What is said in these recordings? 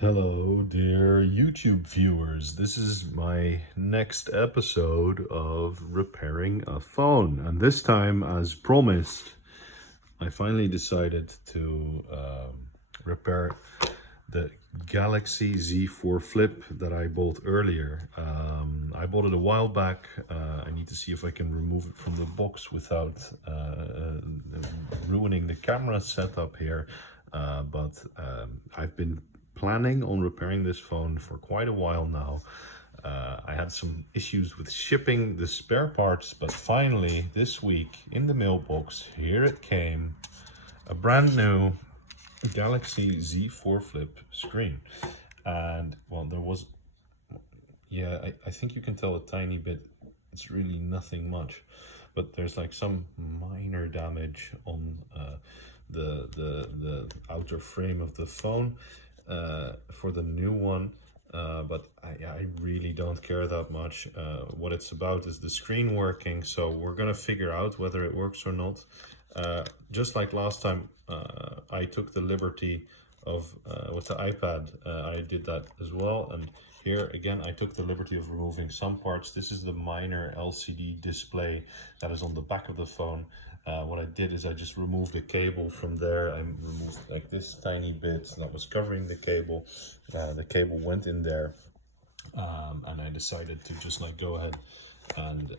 Hello, dear YouTube viewers. This is my next episode of repairing a phone. And this time, as promised, I finally decided to repair the Galaxy Z4 Flip that I bought earlier. I bought it a while back. I need to see if I can remove it from the box without ruining the camera setup here. But I've been planning on repairing this phone for quite a while now. I had some issues with shipping the spare parts, but finally this week in the mailbox, here it came, a brand new Galaxy Z4 Flip screen. And well, there was, yeah, I think you can tell a tiny bit. It's really nothing much, but there's like some minor damage on the outer frame of the phone for the new one. But I really don't care that much. What it's about is the screen working, so we're gonna figure out whether it works or not. Just like last time, I took the liberty of with the iPad, I did that as well. And here again, I took the liberty of removing some parts. This is the minor LCD display that is on the back of the phone. What I did is I just removed the cable from there. I removed like this tiny bit that was covering the cable. The cable went in there, and I decided to just like go ahead and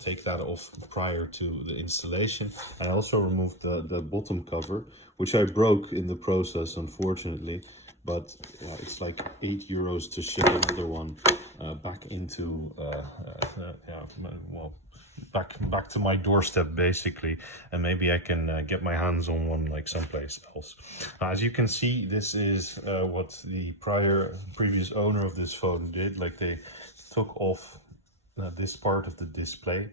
take that off prior to the installation. I also removed the bottom cover, which I broke in the process, unfortunately. But it's like €8 to ship another one back into well, back to my doorstep basically, and maybe I can get my hands on one like someplace else. As you can see, this is what the previous owner of this phone did. Like, they took off this part of the display,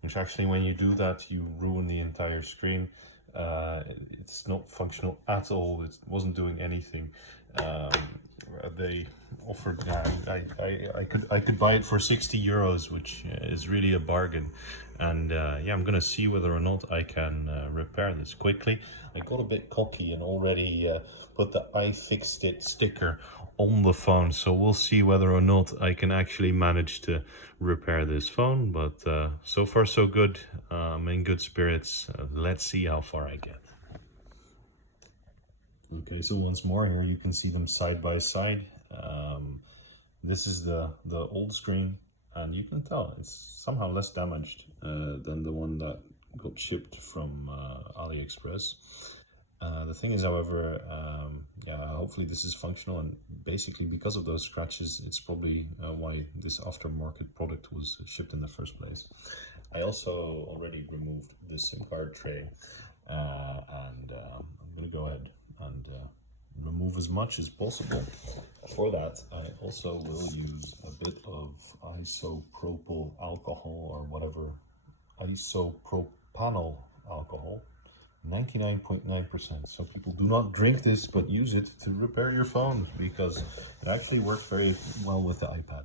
which actually, when you do that, you ruin the entire screen. It's not functional at all. It wasn't doing anything. They offered, I could buy it for €60, which is really a bargain. And yeah, I'm gonna see whether or not I can repair this quickly. I got a bit cocky and already put the iFixit sticker on the phone, so we'll see whether or not I can actually manage to repair this phone. But so far so good. I'm in good spirits. Let's see how far I get. Okay, so once more, here you can see them side by side. This is the old screen, and you can tell it's somehow less damaged than the one that got shipped from AliExpress. The thing is, however, yeah, hopefully this is functional, and basically because of those scratches, it's probably why this aftermarket product was shipped in the first place. I also already removed the SIM card tray, and I'm gonna go ahead and remove as much as possible. For that, I also will use a bit of isopropyl alcohol, or whatever, isopropanol alcohol, 99.9%. So people, do not drink this, but use it to repair your phone, because it actually worked very well with the iPad.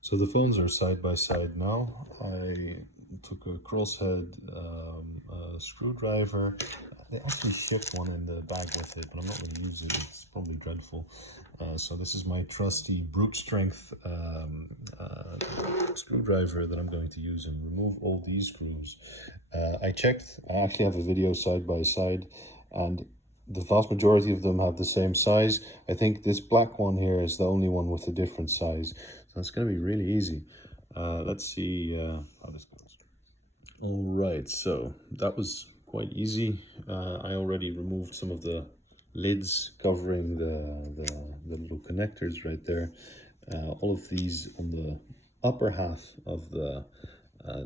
So the phones are side by side now. I took a crosshead screwdriver. They actually shipped one in the bag with it, but I'm not going to use it. It's probably dreadful. So this is my trusty brute strength screwdriver that I'm going to use and remove all these screws. I checked. I actually have a video side by side, and the vast majority of them have the same size. I think this black one here is the only one with a different size. So it's going to be really easy. Let's see how this goes. All right, so that was quite easy. I already removed some of the lids covering the little connectors right there. All of these on the upper half of the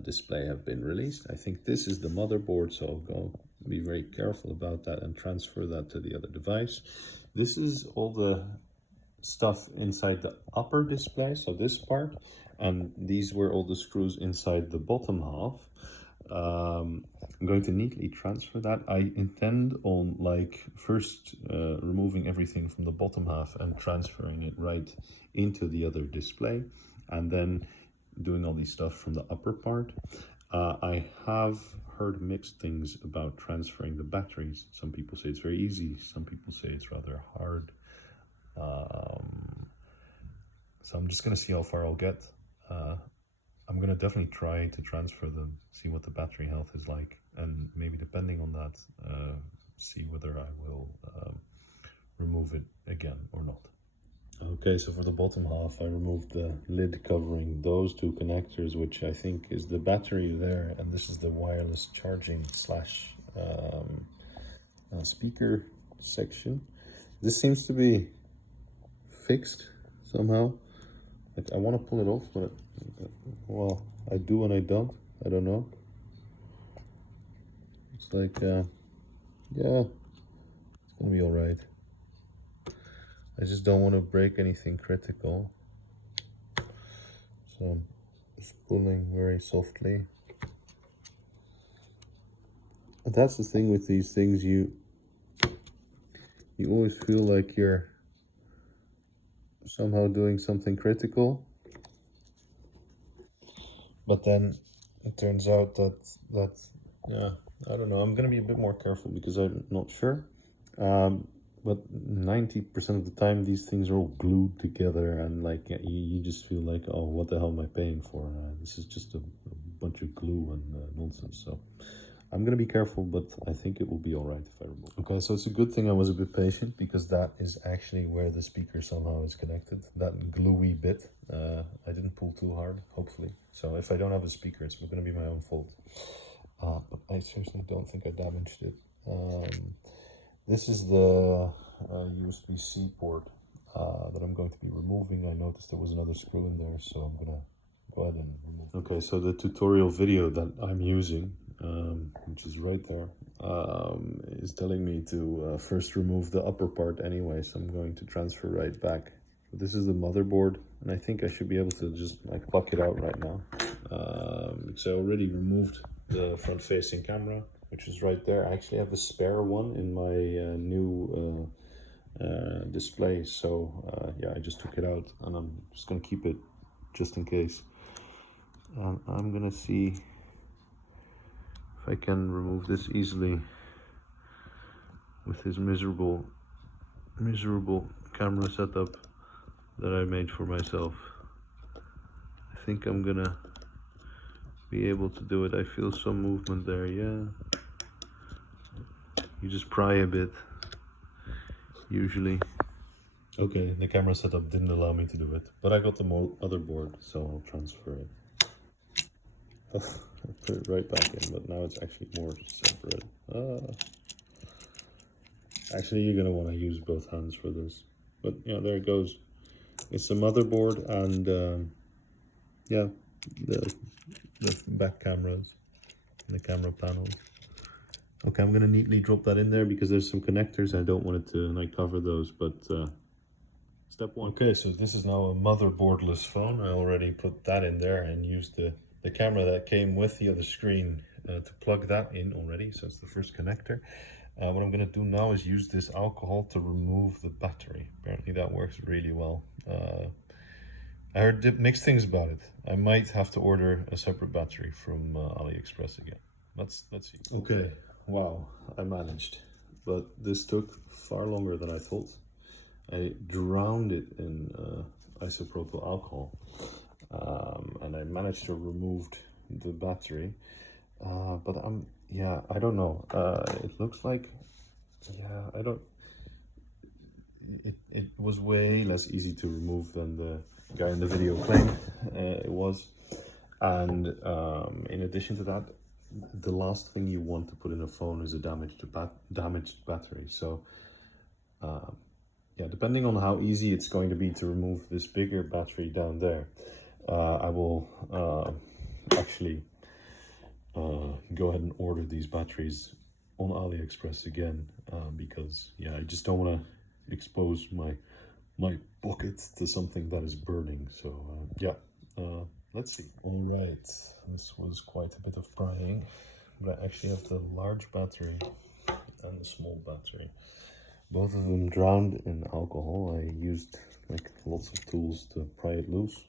display have been released. I think this is the motherboard, so I'll go be very careful about that and transfer that to the other device. This is all the stuff inside the upper display, so this part, and these were all the screws inside the bottom half. I'm going to neatly transfer that. I intend on like first removing everything from the bottom half and transferring it right into the other display, and then doing all these stuff from the upper part. I have heard mixed things about transferring the batteries. Some people say it's very easy, some people say it's rather hard. So I'm just gonna see how far I'll get. I'm gonna definitely try to transfer them, see what the battery health is like, and maybe depending on that, see whether I will remove it again or not. Okay, so for the bottom half, I removed the lid covering those two connectors, which I think is the battery there, and this is the wireless charging slash speaker section. This seems to be fixed somehow. Like, I want to pull it off, but well, I do and I don't. I don't know. It's like, yeah, it's gonna be all right. I just don't want to break anything critical, so I'm just pulling very softly. And that's the thing with these things, you always feel like you're somehow doing something critical, but then it turns out that yeah, I don't know, I'm gonna be a bit more careful because I'm not sure. But 90% of the time these things are all glued together, and like you just feel like, oh, what the hell am I paying for? This is just a bunch of glue and nonsense. So I'm gonna be careful, but I think it will be all right if I remove it. Okay, so it's a good thing I was a bit patient, because that is actually where the speaker somehow is connected. That gluey bit, I didn't pull too hard, hopefully. So if I don't have a speaker, it's gonna be my own fault. But I seriously don't think I damaged it. This is the USB-C port that I'm going to be removing. I noticed there was another screw in there, so I'm gonna go ahead and remove it. Okay, so the tutorial video that I'm using, which is right there, is telling me to first remove the upper part anyway, so I'm going to transfer right back. This is the motherboard, and I think I should be able to just like pluck it out right now. So I already removed the front-facing camera, which is right there. I actually have a spare one in my new display, so yeah, I just took it out, and I'm just gonna keep it just in case. I'm gonna see if I can remove this easily with this miserable camera setup that I made for myself. I think I'm gonna be able to do it. I feel some movement there, yeah. You just pry a bit, usually. Okay, the camera setup didn't allow me to do it, but I got the motherboard, so I'll transfer it. I put it right back in, but now it's actually more separate. Actually, you're gonna want to use both hands for this, but yeah, there it goes. It's the motherboard and yeah, the back cameras and the camera panel. Okay, I'm gonna neatly drop that in there because there's some connectors. I don't want it to like cover those, but step one. Okay, so this is now a motherboardless phone. I already put that in there and used the camera that came with the other screen to plug that in already. So it's the first connector. What I'm gonna do now is use this alcohol to remove the battery. Apparently that works really well. I heard mixed things about it. I might have to order a separate battery from AliExpress again. Let's see. Okay, wow, I managed, but this took far longer than I thought. I drowned it in isopropyl alcohol, and I managed to remove the battery. But yeah, I don't know. It looks like, yeah, I don't. It was way less easy to remove than the guy in the video claimed it was. And in addition to that, the last thing you want to put in a phone is a damaged battery. So yeah, depending on how easy it's going to be to remove this bigger battery down there, I will actually go ahead and order these batteries on AliExpress again, because yeah, I just don't want to expose my pockets to something that is burning. So yeah, let's see. All right, this was quite a bit of prying, but I actually have the large battery and the small battery. Both of them drowned in alcohol. I used like lots of tools to pry it loose.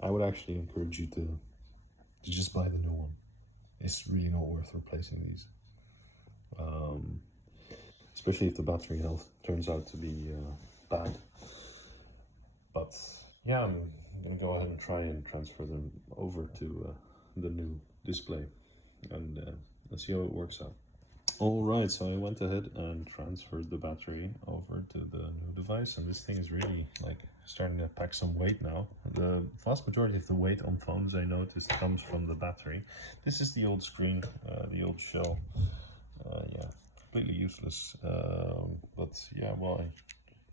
I would actually encourage you to just buy the new one. It's really not worth replacing these. Especially if the battery health turns out to be bad. But yeah, I'm gonna go ahead and try and transfer them over to the new display, and let's see how it works out. Alright, so I went ahead and transferred the battery over to the new device, and this thing is really like starting to pack some weight now. The vast majority of the weight on phones, I noticed, comes from the battery. This is the old screen, the old shell. Yeah, completely useless. But yeah, well, I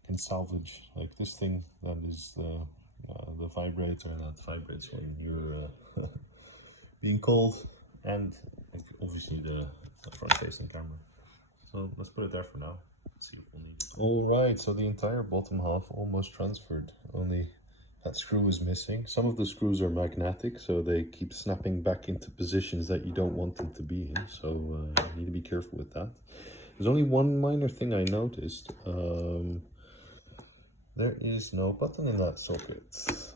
can salvage like this thing. That is the vibrator that vibrates when you're being called, and like, obviously the front-facing camera. So let's put it there for now. See if we'll need it. All right, so the entire bottom half almost transferred. Only that screw is missing. Some of the screws are magnetic, so they keep snapping back into positions that you don't want them to be in. So you need to be careful with that. There's only one minor thing I noticed. There is no button in that socket,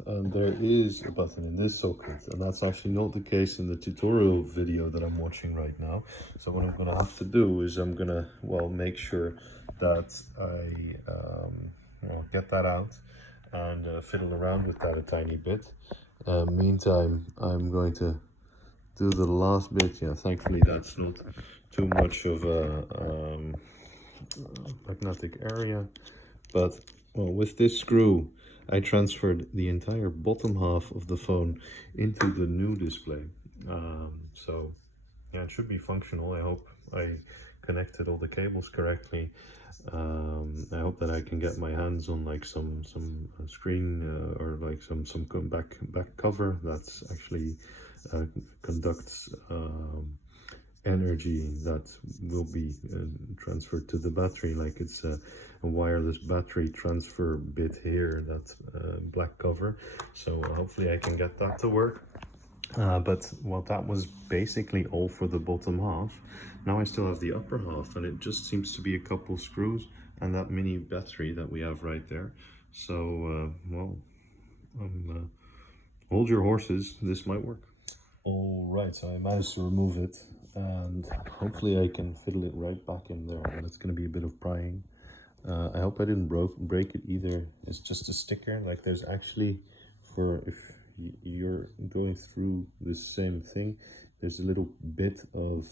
and there is a button in this socket, and that's actually not the case in the tutorial video that I'm watching right now. So what I'm gonna have to do is I'm gonna, well, make sure that I get that out and fiddle around with that a tiny bit. Meantime, I'm going to do the last bit. Yeah, thankfully that's not too much of a magnetic area, but well, with this screw I transferred the entire bottom half of the phone into the new display. So yeah, it should be functional. I hope I connected all the cables correctly. I hope that I can get my hands on like some screen or like some back cover that's actually conducts energy that will be transferred to the battery, like it's a wireless battery transfer bit here, that black cover. So hopefully I can get that to work. But well, that was basically all for the bottom half. Now I still have the upper half, and it just seems to be a couple screws and that mini battery that we have right there. So well, hold your horses, this might work. All right, so I managed to remove it, and hopefully I can fiddle it right back in there, and it's going to be a bit of prying. I hope I didn't break it either. It's just a sticker. Like, there's actually, for if you're going through this same thing, there's a little bit of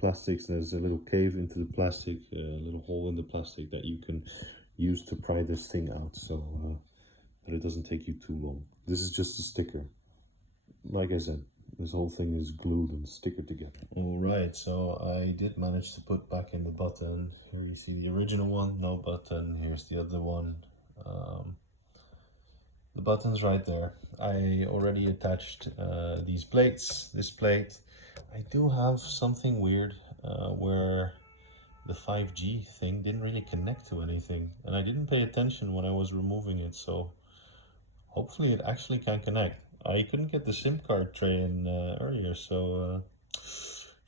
plastics. There's a little cave into the plastic, a little hole in the plastic that you can use to pry this thing out, so that it doesn't take you too long. This is just a sticker. Like I said, this whole thing is glued and stickered together. Alright, so I did manage to put back in the button. Here you see the original one, no button. Here's the other one. The button's right there. I already attached these plates, this plate. I do have something weird where the 5G thing didn't really connect to anything, and I didn't pay attention when I was removing it, so hopefully it actually can connect. I couldn't get the SIM card tray in earlier, so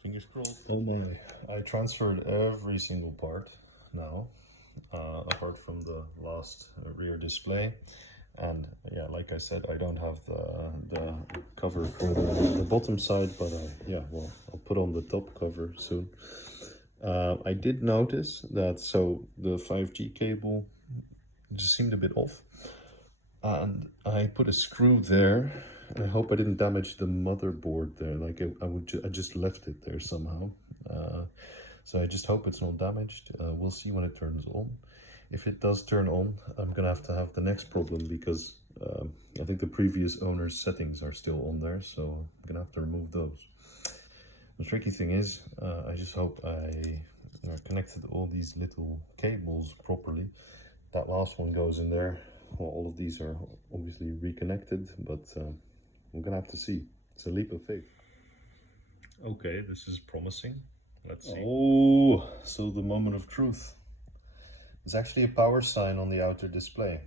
fingers crossed. Oh my. I transferred every single part now, apart from the last rear display. And yeah, like I said, I don't have the cover for the bottom side, but yeah, well, I'll put on the top cover soon. I did notice that, so the 5G cable just seemed a bit off, and I put a screw there. I hope I didn't damage the motherboard there. Like I just left it there somehow. So I just hope it's not damaged. We'll see when it turns on. If it does turn on, I'm gonna have to have the next problem, because I think the previous owner's settings are still on there, so I'm gonna have to remove those. The tricky thing is, I just hope I connected all these little cables properly. That last one goes in there. Well, all of these are obviously reconnected, but we're gonna have to see. It's a leap of faith. Okay, this is promising. Let's see. Oh, so the moment of truth. There's actually a power sign on the outer display.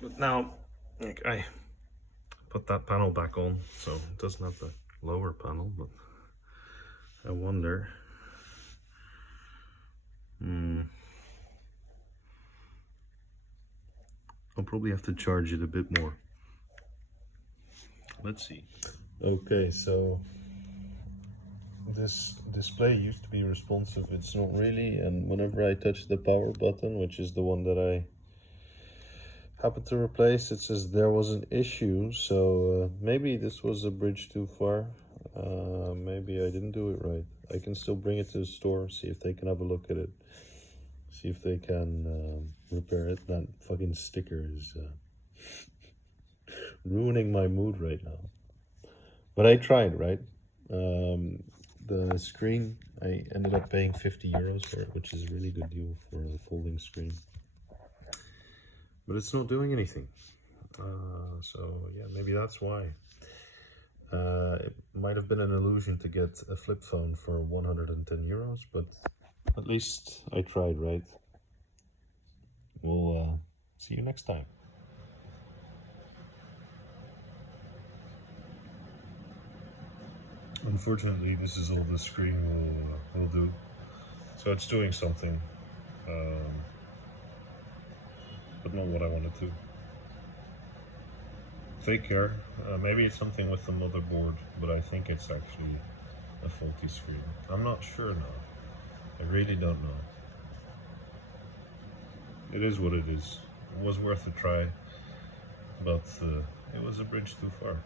But now, like, I put that panel back on, so it doesn't have the lower panel, but I wonder. I'll probably have to charge it a bit more. Let's see. Okay, so this display used to be responsive. It's not really, and whenever I touch the power button, which is the one that I happen to replace, it says there was an issue. So maybe this was a bridge too far. Maybe I didn't do it right. I can still bring it to the store, see if they can have a look at it, see if they can repair it. That fucking sticker is ruining my mood right now. But I tried, right? The screen, I ended up paying 50 euros for it, which is a really good deal for a folding screen. But it's not doing anything. So yeah, maybe that's why. It might have been an illusion to get a flip phone for 110 euros, but at least I tried, right? We'll see you next time. Unfortunately, this is all the screen will do. So it's doing something, but not what I wanted to. Take care. Maybe it's something with the motherboard, but I think it's actually a faulty screen. I'm not sure now. I really don't know. It is what it is. It was worth a try, but it was a bridge too far.